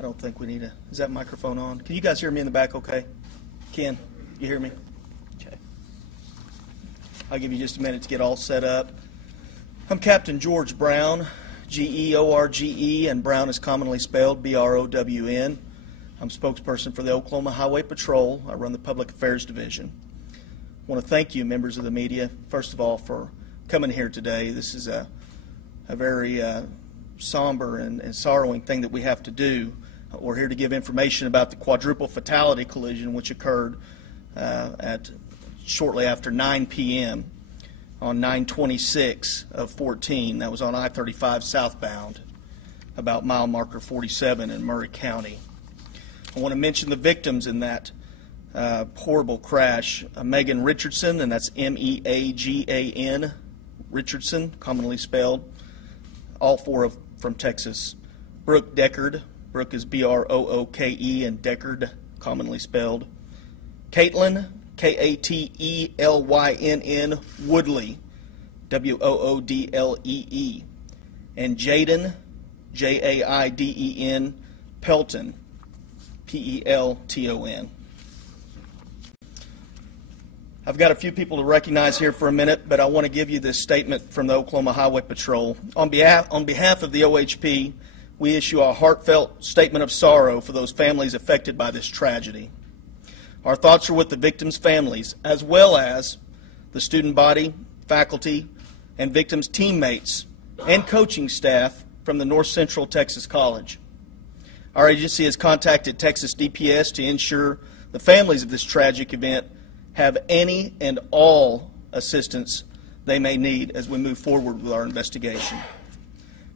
I don't think we need a, is that microphone on? Can you guys hear me in the back okay? Ken, you hear me? Okay. I'll give you just a minute to get all set up. I'm Captain George Brown, George, and Brown is commonly spelled Brown. I'm spokesperson for the Oklahoma Highway Patrol. I run the Public Affairs Division. I want to thank you, members of the media, first of all, for coming here today. This is a very somber and sorrowing thing that we have to do. We're here to give information about the quadruple fatality collision which occurred at shortly after 9 p.m. on 9/26 of 14. That was on I-35 southbound, about mile marker 47 in Murray County. I want to mention the victims in that horrible crash. Megan Richardson, and that's Meagan Richardson, commonly spelled. All four from Texas. Brooke Deckard. Brooke is Brooke, and Deckard, commonly spelled. Caitlin, Katelynn Woodley, Woodlee. And Jaden, Jaiden Pelton, Pelton. I've got a few people to recognize here for a minute, but I want to give you this statement from the Oklahoma Highway Patrol. On behalf of the OHP, we issue a heartfelt statement of sorrow for those families affected by this tragedy. Our thoughts are with the victims' families, as well as the student body, faculty, and victims' teammates and coaching staff from the North Central Texas College. Our agency has contacted Texas DPS to ensure the families of this tragic event have any and all assistance they may need as we move forward with our investigation.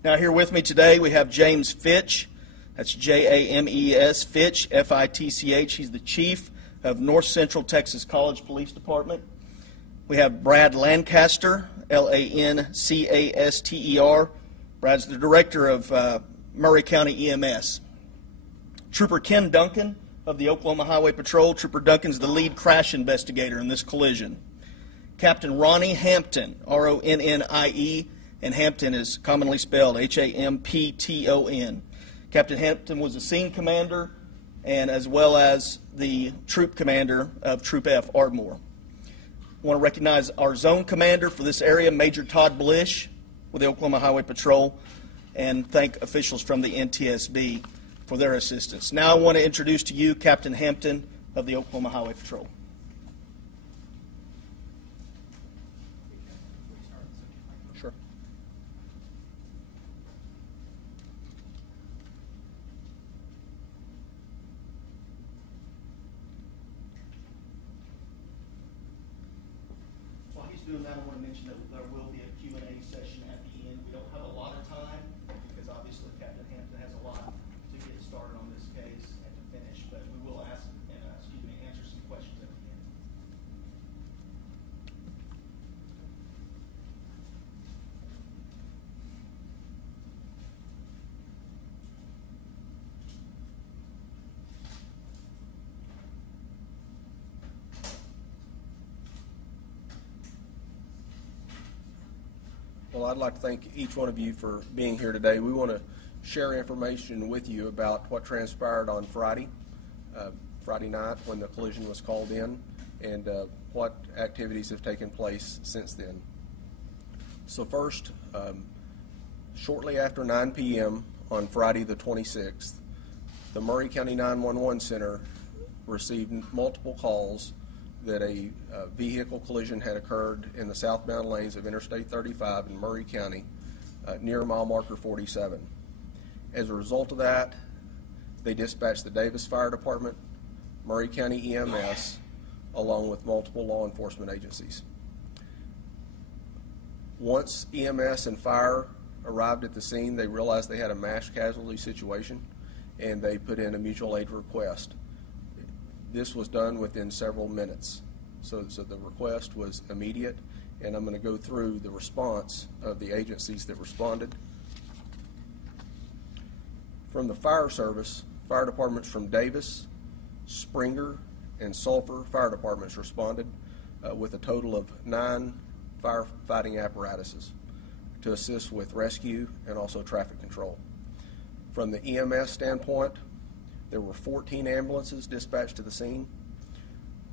Now, here with me today we have James Fitch. That's James Fitch, Fitch. He's the chief of North Central Texas College Police Department. We have Brad Lancaster, Lancaster. Brad's the director of Murray County EMS. Trooper Ken Duncan of the Oklahoma Highway Patrol. Trooper Duncan's the lead crash investigator in this collision. Captain Ronnie Hampton, Ronnie, and Hampton is commonly spelled Hampton. Captain Hampton was the scene commander and as well as the troop commander of Troop F, Ardmore. I want to recognize our zone commander for this area, Major Todd Blish with the Oklahoma Highway Patrol, and thank officials from the NTSB for their assistance. Now I want to introduce to you Captain Hampton of the Oklahoma Highway Patrol. Sure. While he's doing that, I want to mention that there will be a Q&A session at the end. We don't have a lot of time because obviously Captain Hampton has a lot to get started on this case and to finish, but we will answer some questions at the end. Well, I'd like to thank each one of you for being here today. We want to share information with you about what transpired on Friday night when the collision was called in, and what activities have taken place since then. So first, shortly after 9 p.m. on Friday the 26th, the Murray County 911 Center received multiple calls that a vehicle collision had occurred in the southbound lanes of Interstate 35 in Murray County near mile marker 47. As a result of that, they dispatched the Davis Fire Department, Murray County EMS, along with multiple law enforcement agencies. Once EMS and fire arrived at the scene, they realized they had a mass casualty situation, and they put in a mutual aid request. This was done within several minutes, so the request was immediate, and I'm going to go through the response of the agencies that responded. From the fire service, fire departments from Davis, Springer, and Sulphur fire departments responded with a total of 9 firefighting apparatuses to assist with rescue and also traffic control. From the EMS standpoint, There were 14 ambulances dispatched to the scene,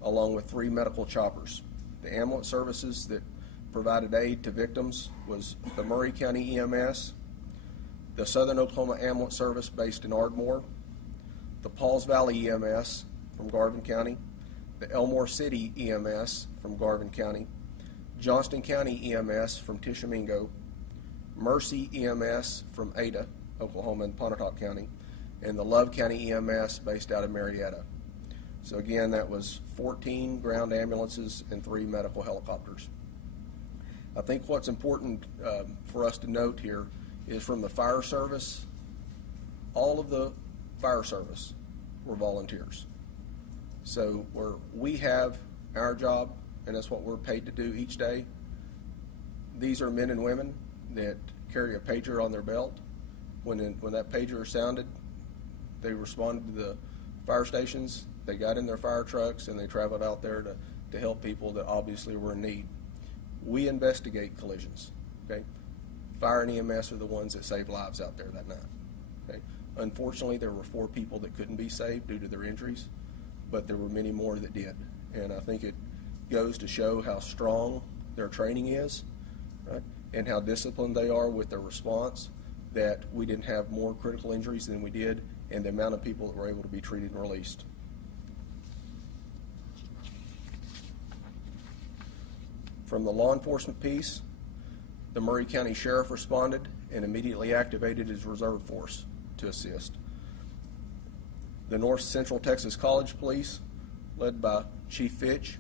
along with 3 medical choppers. The ambulance services that provided aid to victims was the Murray County EMS, the Southern Oklahoma Ambulance Service based in Ardmore, the Pauls Valley EMS from Garvin County, the Elmore City EMS from Garvin County, Johnston County EMS from Tishomingo, Mercy EMS from Ada, Oklahoma and Pontotoc County, and the Love County EMS based out of Marietta. So again, that was 14 ground ambulances and 3 medical helicopters. I think what's important for us to note here is from the fire service, all of the fire service were volunteers. So where we have our job, and that's what we're paid to do each day, these are men and women that carry a pager on their belt. When that pager sounded, they responded to the fire stations, they got in their fire trucks, and they traveled out there to help people that obviously were in need. We investigate collisions, okay? Fire and EMS are the ones that save lives out there that night, okay? Unfortunately, there were 4 people that couldn't be saved due to their injuries, but there were many more that did. And I think it goes to show how strong their training is, right? And how disciplined they are with their response, that we didn't have more critical injuries than we did, and the amount of people that were able to be treated and released. From the law enforcement piece, the Murray County Sheriff responded and immediately activated his reserve force to assist. The North Central Texas College Police, led by Chief Fitch,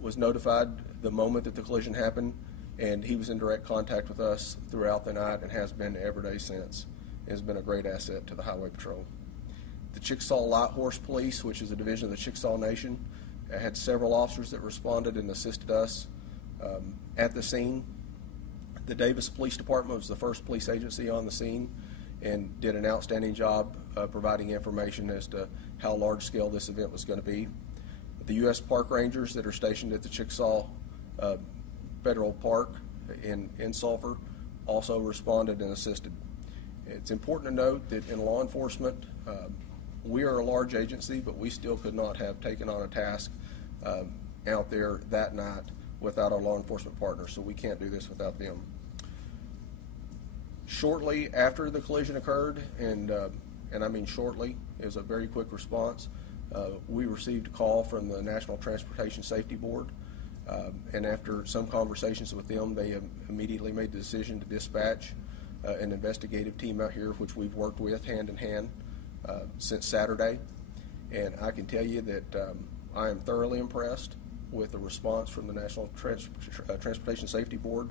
was notified the moment that the collision happened, and he was in direct contact with us throughout the night and has been every day since. It has been a great asset to the Highway Patrol. The Chickasaw Light Horse Police, which is a division of the Chickasaw Nation, had several officers that responded and assisted us at the scene. The Davis Police Department was the first police agency on the scene and did an outstanding job providing information as to how large scale this event was going to be. The U.S. Park Rangers that are stationed at the Chickasaw Federal Park in Sulphur also responded and assisted. It's important to note that in law enforcement, we are a large agency, but we still could not have taken on a task out there that night without our law enforcement partners, so we can't do this without them. Shortly after the collision occurred, and I mean shortly, it was a very quick response, we received a call from the National Transportation Safety Board, and after some conversations with them, they immediately made the decision to dispatch an investigative team out here, which we've worked with hand in hand since Saturday. And I can tell you that I am thoroughly impressed with the response from the National Transportation Safety Board.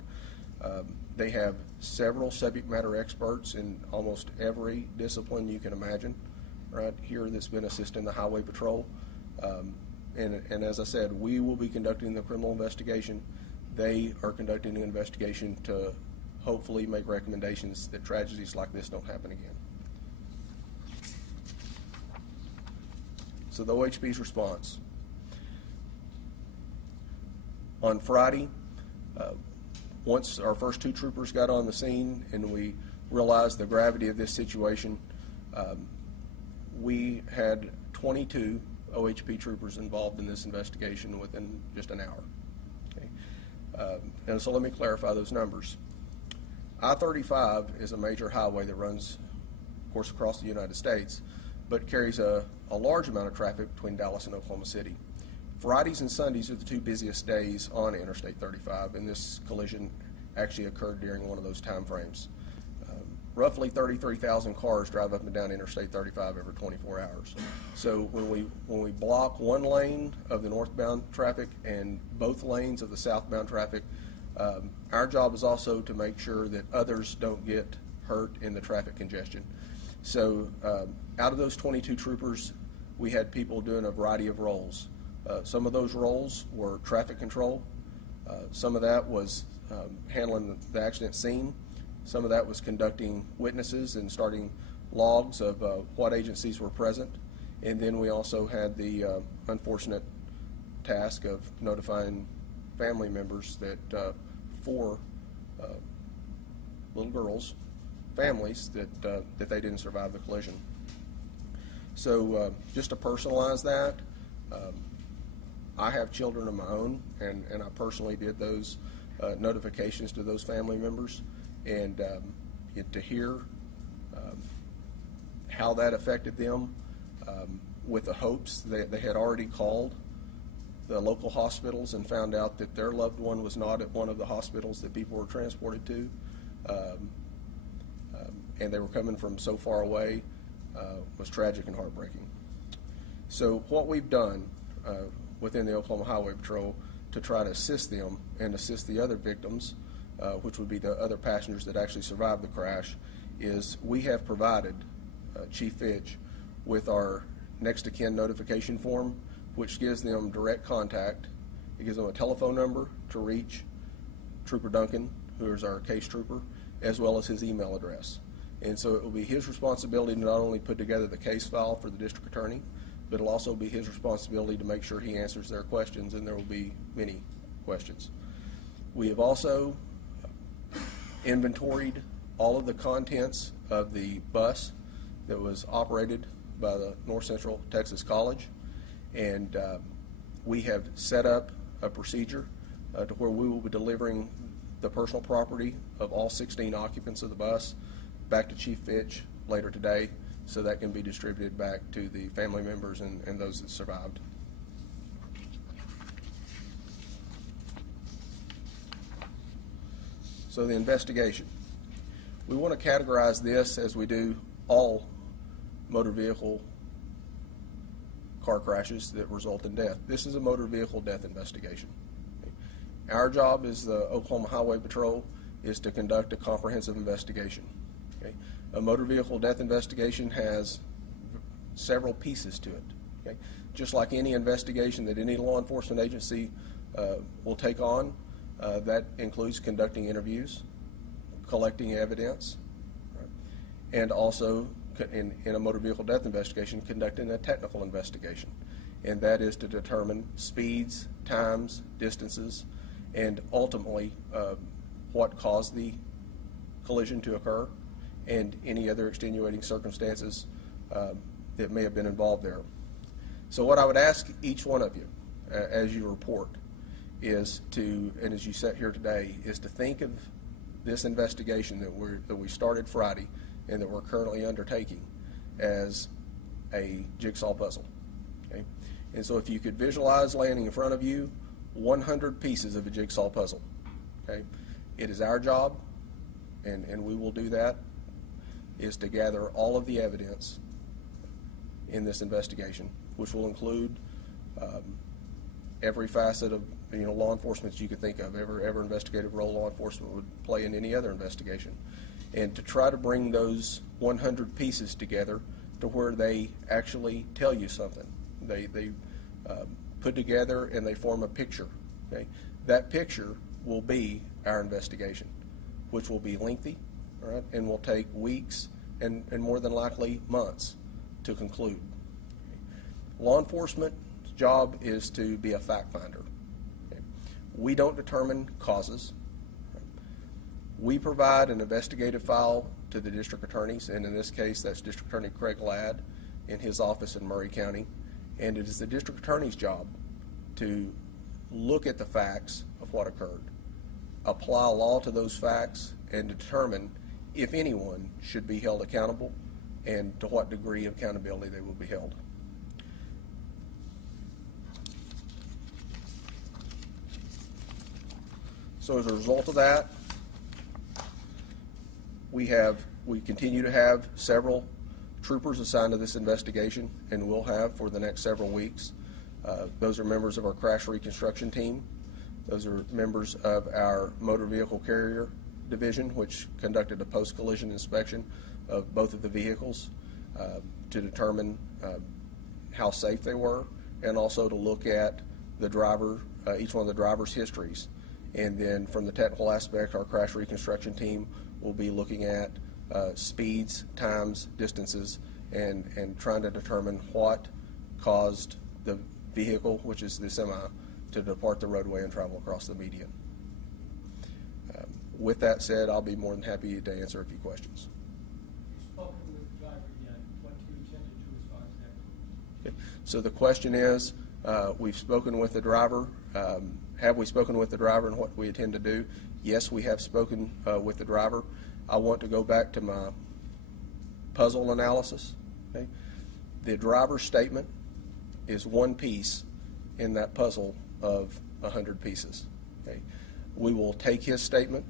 They have several subject matter experts in almost every discipline you can imagine right here that's been assisting the Highway Patrol. And as I said, we will be conducting the criminal investigation. They are conducting the investigation to hopefully make recommendations that tragedies like this don't happen again. So the OHP's response. On Friday, once our first 2 troopers got on the scene and we realized the gravity of this situation, we had 22 OHP troopers involved in this investigation within just an hour. Okay? And so let me clarify those numbers. I-35 is a major highway that runs, of course, across the United States, but carries a large amount of traffic between Dallas and Oklahoma City. Fridays and Sundays are the 2 busiest days on Interstate 35, and this collision actually occurred during one of those time frames. Roughly 33,000 cars drive up and down Interstate 35 every 24 hours. So when we block one lane of the northbound traffic and both lanes of the southbound traffic, our job is also to make sure that others don't get hurt in the traffic congestion. So out of those 22 troopers, we had people doing a variety of roles. Some of those roles were traffic control. Some of that was handling the accident scene. Some of that was conducting witnesses and starting logs of what agencies were present. And then we also had the unfortunate task of notifying family members that 4 little girls, families, that they didn't survive the collision. So just to personalize that, I have children of my own, and I personally did those notifications to those family members, and to hear how that affected them, with the hopes that they had already called the local hospitals and found out that their loved one was not at one of the hospitals that people were transported to, and they were coming from so far away, was tragic and heartbreaking. So what we've done within the Oklahoma Highway Patrol to try to assist them and assist the other victims, which would be the other passengers that actually survived the crash, is we have provided Chief Fitch with our next of kin notification form, which gives them direct contact. It gives them a telephone number to reach Trooper Duncan, who is our case trooper, as well as his email address. And so it will be his responsibility to not only put together the case file for the district attorney, but it'll also be his responsibility to make sure he answers their questions, and there will be many questions. We have also inventoried all of the contents of the bus that was operated by the North Central Texas College, and we have set up a procedure to where we will be delivering the personal property of all 16 occupants of the bus back to Chief Fitch later today, so that can be distributed back to the family members and those that survived. So the investigation. We want to categorize this as we do all motor vehicle car crashes that result in death. This is a motor vehicle death investigation. Our job as the Oklahoma Highway Patrol is to conduct a comprehensive investigation. Okay? A motor vehicle death investigation has several pieces to it. Okay? Just like any investigation that any law enforcement agency will take on, that includes conducting interviews, collecting evidence, right? And also in a motor vehicle death investigation, conducting a technical investigation. And that is to determine speeds, times, distances, and ultimately what caused the collision to occur, and any other extenuating circumstances that may have been involved there. So what I would ask each one of you as you report is to, and as you sit here today, is to think of this investigation that we started Friday and that we're currently undertaking as a jigsaw puzzle. Okay? And so if you could visualize landing in front of you 100 pieces of a jigsaw puzzle. Okay? It is our job, and we will do that, is to gather all of the evidence in this investigation, which will include every facet of law enforcement you could think of, every investigative role law enforcement would play in any other investigation, and to try to bring those 100 pieces together to where they actually tell you something. They put together and they form a picture. Okay? That picture will be our investigation, which will be lengthy, all right, and will take weeks and more than likely months to conclude. Okay? Law enforcement's job is to be a fact finder. Okay? We don't determine causes. Right? We provide an investigative file to the district attorneys, and in this case that's District Attorney Craig Ladd in his office in Murray County, and it is the district attorney's job to look at the facts of what occurred, apply law to those facts, and determine if anyone should be held accountable and to what degree of accountability they will be held. So as a result of that, we continue to have several troopers assigned to this investigation, and will have for the next several weeks. Those are members of our crash reconstruction team. Those are members of our motor vehicle carrier division, which conducted a post-collision inspection of both of the vehicles to determine how safe they were, and also to look at the driver, each one of the driver's histories. And then from the technical aspect, our crash reconstruction team will be looking at speeds, times, distances, and trying to determine what caused the vehicle, which is the semi, to depart the roadway and travel across the median. With that said, I'll be more than happy to answer a few questions. You've spoken with the driver yet. What do you intend to do as far as that So the question is, we've spoken with the driver. Have we spoken with the driver and what we intend to do? Yes, we have spoken with the driver. I want to go back to my puzzle analysis. Okay? The driver's statement is one piece in that puzzle of 100 pieces. Okay? We will take his statement.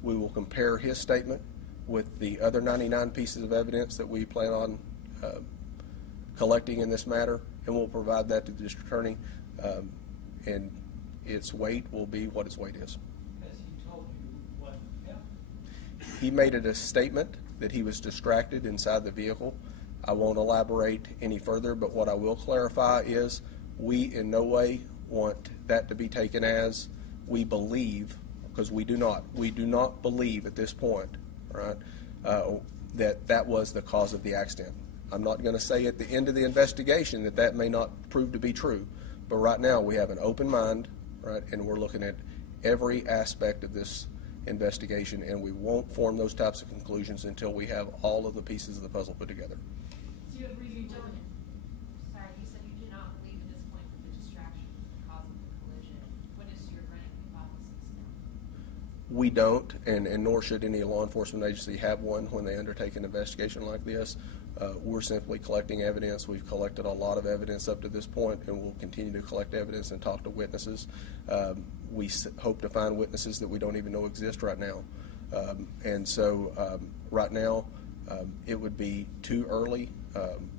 We will compare his statement with the other 99 pieces of evidence that we plan on collecting in this matter, and we'll provide that to the district attorney, and its weight will be what its weight is. Has he told you what happened? He made it a statement that he was distracted inside the vehicle. I won't elaborate any further, but what I will clarify is we in no way want that to be taken as we believe, because we do not believe at this point, right, that was the cause of the accident. I'm not going to say at the end of the investigation that may not prove to be true, but right now we have an open mind, right, and we're looking at every aspect of this investigation, and we won't form those types of conclusions until we have all of the pieces of the puzzle put together. So you have reviewed sorry, you said you do not believe at this point that the distraction was the cause of the collision. What is your running hypothesis now? We don't, and nor should any law enforcement agency have one when they undertake an investigation like this. We're simply collecting evidence. We've collected a lot of evidence up to this point, and we'll continue to collect evidence and talk to witnesses. We hope to find witnesses that we don't even know exist right now. And so right now, it would be too early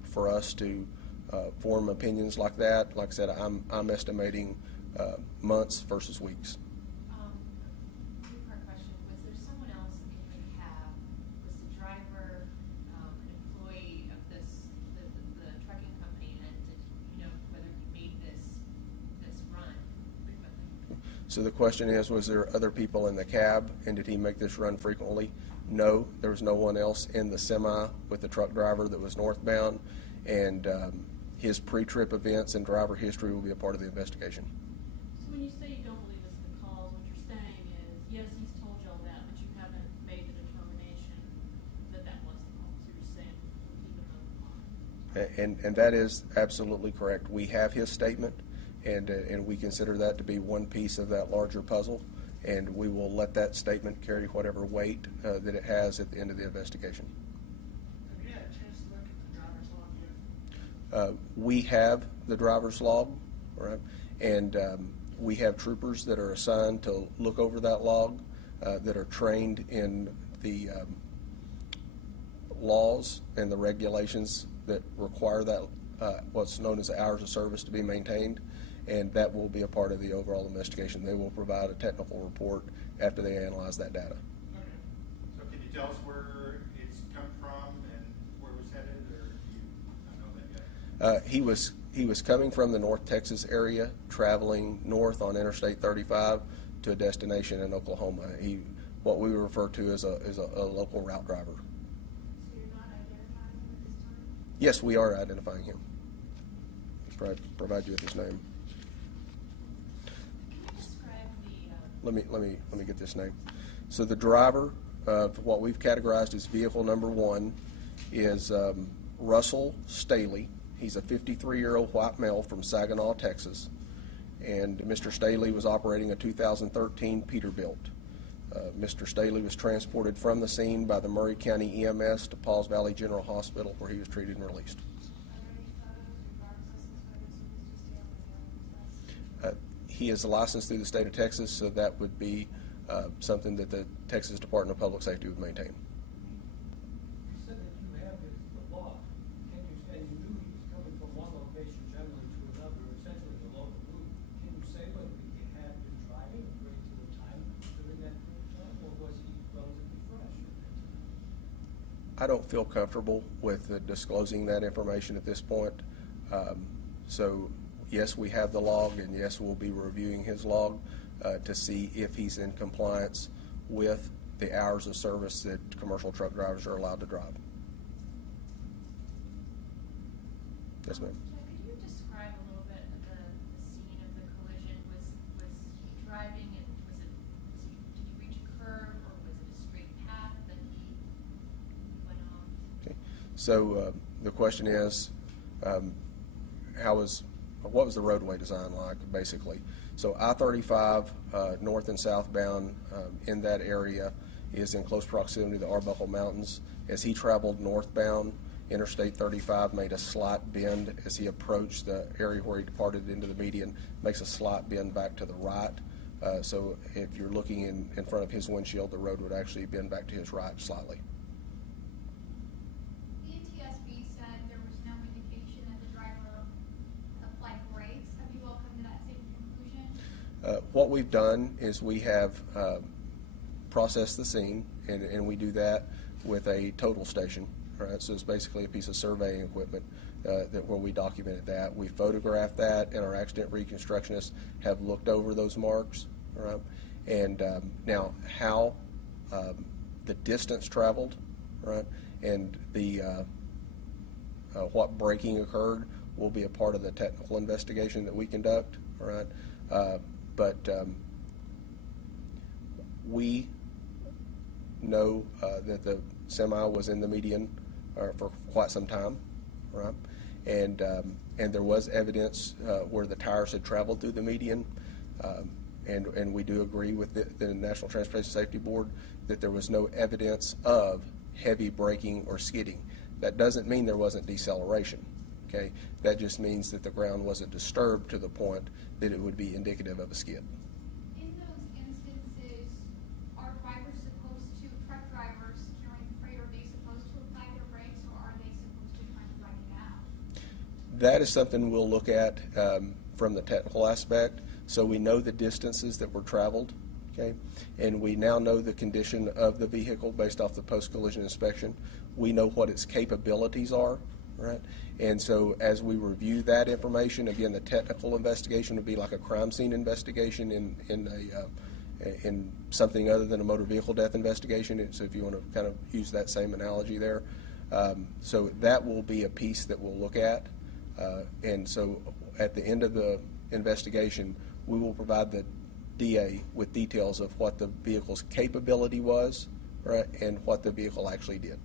for us to form opinions like that. Like I said, I'm estimating months versus weeks. Two-part question. Was there someone else in the cab? Was the driver an employee of the trucking company, and did you know whether he made this run frequently? So the question is, was there other people in the cab, and did he make this run frequently? No, there was no one else in the semi with the truck driver that was northbound, and his pre-trip events and driver history will be a part of the investigation. So when you say you don't believe it's the cause, what you're saying is, yes, he's told you all that, but you haven't made the determination that that was the cause. So you're saying we'll keep it on the line. And that is absolutely correct. We have his statement, and we consider that to be one piece of that larger puzzle, and we will let that statement carry whatever weight that it has at the end of the investigation. Have you had a chance to look at the driver's log yet? We have the driver's log, right? And we have troopers that are assigned to look over that log that are trained in the laws and the regulations that require that what's known as hours of service to be maintained, and that will be a part of the overall investigation. They will provide a technical report after they analyze that data. Okay. So can you tell us where it's come from and where it was headed, or do you not know that yet? He was coming from the North Texas area, traveling north on Interstate 35 to a destination in Oklahoma. What we refer to as a local route driver. So you're not identifying him at this time? Yes, we are identifying him. Provide you with his name. Can you describe the Let me get this name. So the driver of what we've categorized as vehicle number 1 is Russell Staley. He's a 53-year-old white male from Saginaw, Texas, and Mr. Staley was operating a 2013 Peterbilt. Mr. Staley was transported from the scene by the Murray County EMS to Pauls Valley General Hospital, where he was treated and released. He is licensed through the state of Texas, so that would be something that the Texas Department of Public Safety would maintain. You said that you have the log. And you knew he was coming from one location generally to another, essentially the local route. Can you say whether he had been driving a great deal of time during that period of time, or was he relatively fresh at that time? I don't feel comfortable with disclosing that information at this point. So yes, we have the log, and yes, we'll be reviewing his log to see if he's in compliance with the hours of service that commercial truck drivers are allowed to drive. Yes, ma'am. Could you describe a little bit of the scene of the collision? Was he driving, and did he reach a curve, or was it a straight path that he went on? Okay. So the question is, what was the roadway design like, basically. So I-35 north and southbound in that area is in close proximity to the Arbuckle Mountains. As he traveled northbound, Interstate 35 made a slight bend as he approached the area where he departed into the median, makes a slight bend back to the right. So if you're looking in front of his windshield, the road would actually bend back to his right slightly. The NTSB said there was no indication that the driver applied brakes. Have you all come to that same conclusion? What we've done is we have processed the scene, and we do that with a total station. Right? So it's basically a piece of surveying equipment where we documented that. We photographed that, and our accident reconstructionists have looked over those marks. Right? And now how the distance traveled, right, and the what braking occurred will be a part of the technical investigation that we conduct. All right, but we know that the semi was in the median for quite some time, right? And there was evidence where the tires had traveled through the median, and we do agree with the National Transportation Safety Board that there was no evidence of heavy braking or skidding. That doesn't mean there wasn't deceleration, okay? That just means that the ground wasn't disturbed to the point that it would be indicative of a skid. In those instances, are drivers supposed to, truck drivers carrying freight, are they supposed to apply their brakes, or are they supposed to try to drive it out? That is something we'll look at from the technical aspect. So we know the distances that were traveled, okay, and we now know the condition of the vehicle based off the post-collision inspection. We know what its capabilities are, right? And so as we review that information, again, the technical investigation would be like a crime scene investigation in something other than a motor vehicle death investigation. So if you want to kind of use that same analogy there. So that will be a piece that we'll look at. And so at the end of the investigation, we will provide the DA with details of what the vehicle's capability was, right, and what the vehicle actually did.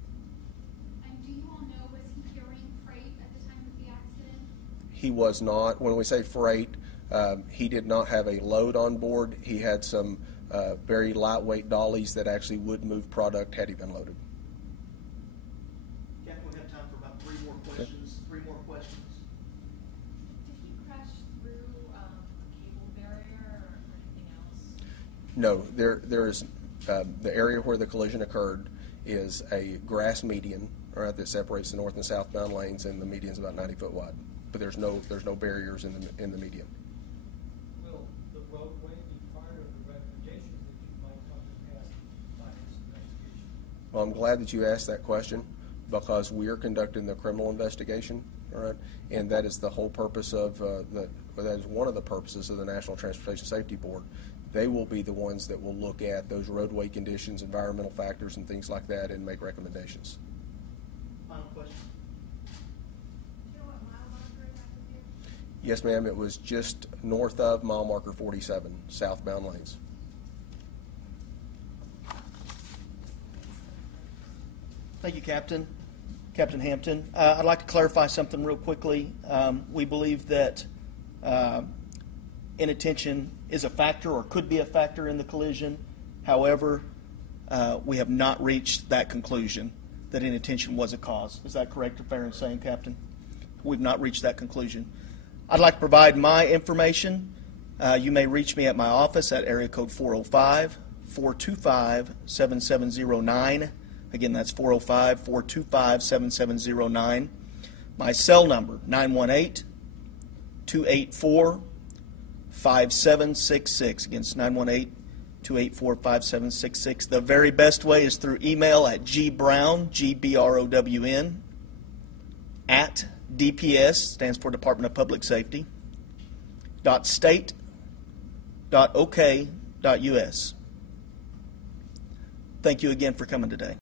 And do you all know, was he carrying freight at the time of the accident? He was not. When we say freight, he did not have a load on board. He had some very lightweight dollies that actually would move product had he been loaded. Captain, we have time for about three more questions. Three more questions. Did he crash through a cable barrier or anything else? No, there is the area where the collision occurred is a grass median, right, that separates the north and southbound lanes, and the median is about 90 foot wide. But there's no barriers in the median. Will the roadway be part of the recommendations that you might come to pass by this investigation? Well, I'm glad that you asked that question because we are conducting the criminal investigation, all right, and that is the whole purpose of that is one of the purposes of the National Transportation Safety Board. They will be the ones that will look at those roadway conditions, environmental factors, and things like that, and make recommendations. Final question. Do you know what mile marker that would be? Yes, ma'am. It was just north of mile marker 47, southbound lanes. Thank you, Captain. Captain Hampton. I'd like to clarify something real quickly. We believe that inattention is a factor or could be a factor in the collision. However, we have not reached that conclusion that inattention was a cause. Is that correct or fair in saying, Captain? We've not reached that conclusion. I'd like to provide my information. You may reach me at my office at area code 405-425-7709. Again, that's 405-425-7709. My cell number, 918-284-5766. Again, it's 918-284-5766. The very best way is through email at gbrown, G-B-R-O-W-N, at DPS, stands for Department of Public Safety, .state.ok.us. Thank you again for coming today.